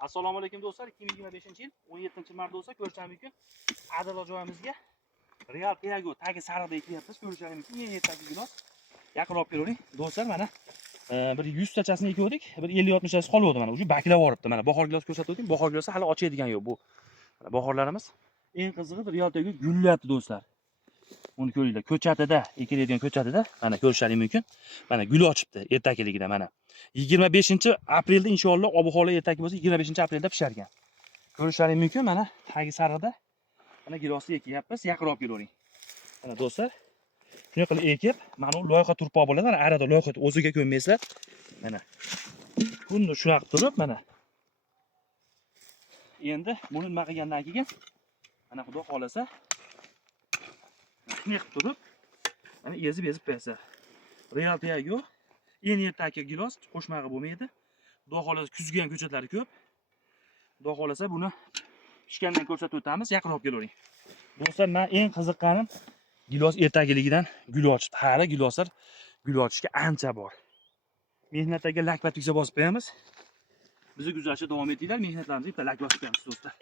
Assalomu alaykum do'stlar. 2025-yil 17-mart bo'lsa, ko'rishingiz mumkin. Adalo joyimizga Real Piago tagi sariqda ekyapmiz. Ko'rishingiz mumkin. Eng tagi gilos. Yaqin olib kelavering. Do'stlar, mana bir 100 tachasini ekdik, bir 50-60 tachasi qolyapti mana. Uju baklab yoribdi. Mana bahor gilos ko'rsatdim. Bahor gilosi hali ochaydigan yo'q bu. Mana bahorlarimiz. Eng qizig'i Real Piago gullayapti do'stlar. Buni ko'ringlar. Ko'chatida, ekiladigan ko'chatida mana ko'rishingiz mumkin. Mana gul ochibdi ertakiligida mana. 25-aprelda inshaalloh ob-havo ertaki bo'lsa 25-aprelda pishar ekan. Ko'rishingiz mumkin mana tagi sariqda. Mana gilosni ekyapmiz, yaqin olib kelavering. Mana do'stlar, shunday qilib ekib, mana u loyiha turpoq bo'ladi. Mana arada loyiha o'ziga ko'nmaysizlar. Mana. Buni shunaqa turib mana. Endi buni nima qilgandan keyin mana xudo xolasa shunday qilib turib mana ezib qo'yasiz. Real Piago eng ertaki gilos qo'shmag'i bo'lmaydi. Xudo xolasa kuzgi ham ko'chatlari ko'p. Xudo xolasa buni pishgandan ko'rsatib o'tamiz, yaqin olib kelavering. Do'stlar, men eng qiziqqanim gilos ertakiligidan gul ochibdi. Hali giloslar gul ochishga ancha bor. Mehnatga lakpatikcha bosib qo'yamiz. Bizni kuzatishda davom etinglar. Mehnatlarimizga bitta lak bosib qo'yamiz do'stlar.